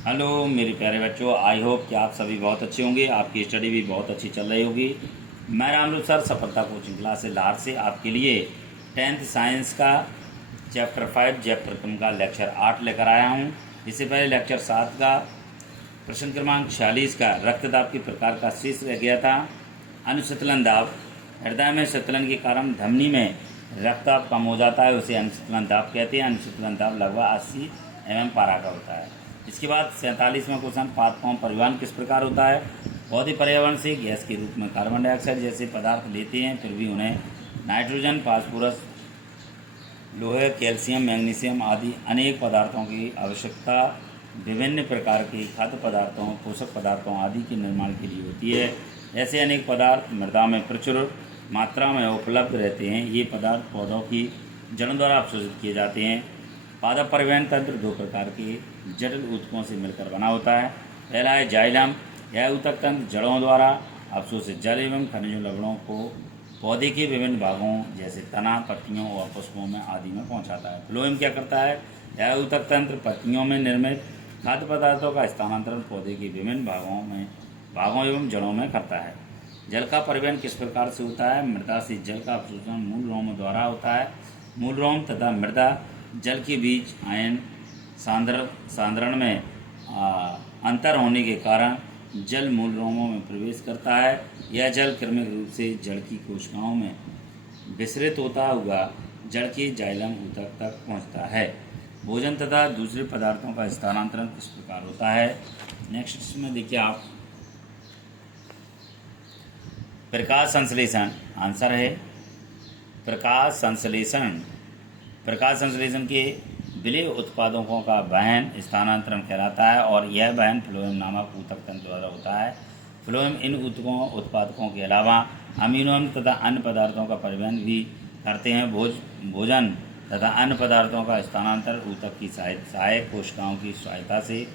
Hello मेरे प्यारे बच्चों, आई होप कि आप सभी बहुत अच्छे होंगे। आपकी स्टडी भी बहुत अच्छी चल रही होगी। मैं रामलू सर सफलता कोचिंग क्लास से लाहौर से आपके लिए 10th साइंस का चैप्टर 5 चैप्टर कम का लेक्चर 8 लेकर आया हूँ। इससे पहले लेक्चर 7 का प्रश्न क्रमांक 46 का रक्तदाब के प्रकार का शीर्ष रह गया था। अनुशतलन दाब, हृदय में संतुलन के कारण धमनी में रक्तदाब कम हो जाता है, उसे अनुशतलन दाब कहते हैं। अनुशतलन दाब लगभग 80 mm पारा का होता है। इसके बाद 47वां क्वेश्चन, पादपों परिवहन किस प्रकार होता है। पौधे पर्यावरण से गैस के रूप में कार्बन डाइऑक्साइड जैसे पदार्थ लेते हैं, फिर भी उन्हें नाइट्रोजन, फास्फोरस, लोहे, कैल्शियम, मैग्नीशियम आदि अनेक पदार्थों की आवश्यकता विभिन्न प्रकार के खाद्य पदार्थों, पोषक पदार्थों आदि के निर्माण के लिए होती है। ऐसे अनेक पदार्थ मृदा में प्रचुर मात्रा में उपलब्ध रहते हैं। ये पदार्थ पौधों की जड़ों द्वारा अवशोषित किए जाते हैं। पादप परिवहन तंत्र दो प्रकार के जटिल ऊतकों से मिलकर बना होता है। पहला है जाइलम। यह ऊतक तंत्र जड़ों द्वारा अवशोषित जल एवं खनिज लवणों को पौधे के विभिन्न भागों जैसे तना, पत्तियों और पुष्पों में आदि में पहुंचाता है। फ्लोएम क्या करता है। यह ऊतक तंत्र पत्तियों में निर्मित खाद्य पदार्थों का स्थानांतरण पौधे के विभिन्न भागों एवं जड़ों में करता है। जल का परिवहन किस प्रकार से होता है। मृदा से जल का अवशोषण मूल रोम द्वारा होता है। मूल रोम तथा मृदा जल के बीच आयन सांद्रण में अंतर होने के कारण जल मूल रोमों में प्रवेश करता है। यह जल क्रमिक रूप से जड़ की कोशिकाओं में विसरित होता हुआ जड़ के जाइलम ऊतक तक पहुंचता है। भोजन तथा दूसरे पदार्थों का स्थानांतरण किस प्रकार होता है। नेक्स्ट इसमें देखिए आप, प्रकाश संश्लेषण आंसर है। प्रकाश संश्लेषण के विलेय उत्पादकों का वहन स्थानांतरण कहलाता है और यह वहन फ्लोएम नामक ऊतक तंत्र द्वारा होता है। फ्लोएम इन उत्पादकों के अलावा अमीनो अम्ल तथा अन्य पदार्थों का परिवहन भी करते हैं। भोजन तथा अन्य पदार्थों का स्थानांतरण ऊतक की सहायक कोशिकाओं की सहायता से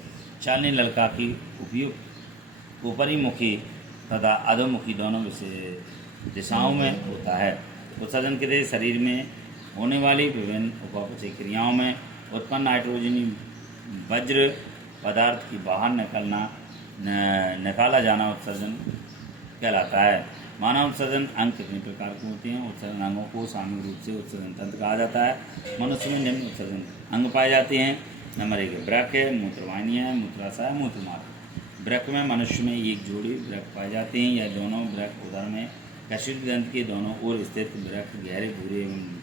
चालनी नलिका की उपयुक्त ऊपरीमुखी तथा अधोमुखी दोनों दिशाओं में होता है। उत्सर्जन के लिए शरीर में होने वाली विभिन्न उपापचय क्रियाओं में उत्पन्न नाइट्रोजनी वज्र पदार्थ की बाहर निकाला जाना उत्सर्जन कहलाता है। मानव उत्सर्जन अंग कितने प्रकार के होते हैं। उत्सर्जन अंगों को सामूहिक रूप से उत्सर्जन तंत्र कहा जाता है। मनुष्य में निम्न उत्सर्जन अंग पाए जाते हैं। नंबर 1 वृक्क है, मूत्रवाहिनी है, मूत्राशय, मूत्रमार्ग। वृक्क में मनुष्य में एक जोड़ी वृक्क पाए जाते हैं। यह दोनों वृक्क उदर में कशिश ग्रंथि के दोनों ओर स्थित वृक्क गहरे भूरे एवं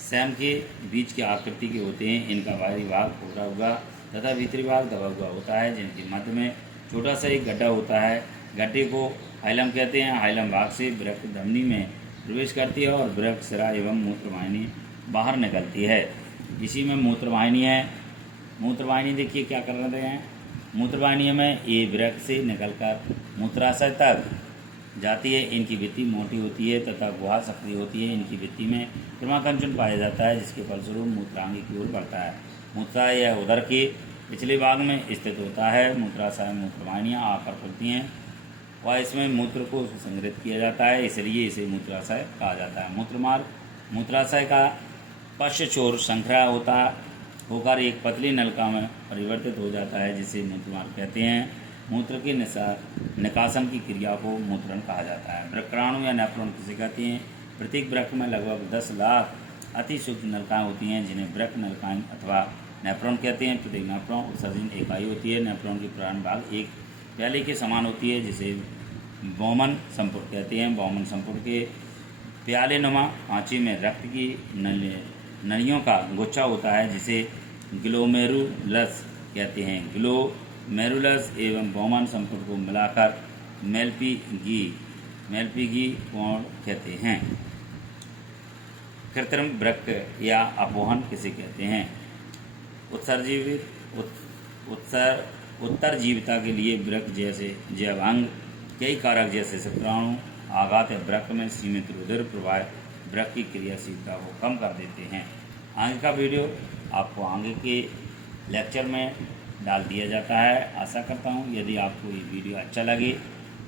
सैम के बीच की आकृति के होते हैं। इनका बाहरी भाग खोखला हुआ तथा भीतरी भाग दबा हुआ होता है, जिनके मध्य में छोटा सा एक गड्ढा होता है। गड्ढे को हाइलम कहते हैं। हाइलम भाग से वृक्क धमनी में प्रवेश करती है और वृक्क सिरा एवं मूत्रवाहिनी बाहर निकलती है। इसी में मूत्रवाहिनी है। मूत्रवाहिनी देखिए क्या कर रहे हैं। मूत्रवाहिनी में ये वृक्क से निकलकर मूत्राशय तक जाती है। इनकी भित्ति मोटी होती है तथा गुहा सक्रिय होती है। इनकी भित्ति में क्रमाकंचन पाया जाता है, जिसके फलस्वरूप मूत्रांगी की ओर बढ़ता है। मूत्राशय यह उदर के पिछले भाग में स्थित होता है। मूत्राशय मूत्रवाहिनियाँ आकर खुलती हैं व इसमें मूत्र को संग्रहित किया जाता है, इसलिए इसे मूत्राशय कहा जाता है। मूत्रमार्ग, मूत्राशय का पश्च छोर संकरा होकर एक पतली नलिका में परिवर्तित हो जाता है, जिसे मूत्रमार्ग कहते हैं। मूत्र के निकासन की क्रिया को मूत्रण कहा जाता है। वृक्कणाणु या नेफ्रॉन किसे कहते हैं। प्रत्येक वृक्क में लगभग 10 लाख अति सूक्ष्म नलिकाएँ होती हैं, जिन्हें वृक्क नलिकाएँ अथवा नेफ्रॉन कहते हैं। प्रत्येक नेफ्रॉन उत्सर्जन इकाई होती है। नेफ्रॉन की प्राण भाग एक प्याले के समान होती है, जिसे बौमन संपुट कहते हैं। बौमन संपुट के प्याले नुमा खांचे में रक्त की नलियों का गुच्छा होता है, जिसे ग्लोमेरुलस कहते हैं। ग्लोमेरुलस एवं बौमन संपुट को मिलाकर मेल्पिगी कोण कहते हैं। कृत्रिम वृक्क या अपोहन किसे कहते हैं। उत्तरजीविता के लिए वृक्क जैसे जैवांग कई कारक जैसे शुक्राणु आघात या वृक्क में सीमित रुधिर प्रवाह वृक्क की क्रियाशीलता को कम कर देते हैं। आगे का वीडियो आपको आगे के लेक्चर में डाल दिया जाता है। आशा करता हूँ यदि आपको ये वीडियो अच्छा लगे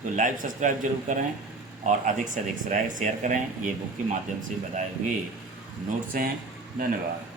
तो लाइक सब्सक्राइब जरूर करें और अधिक से अधिक शेयर करें। ये बुक के माध्यम से बताए हुए नोट्स हैं। धन्यवाद।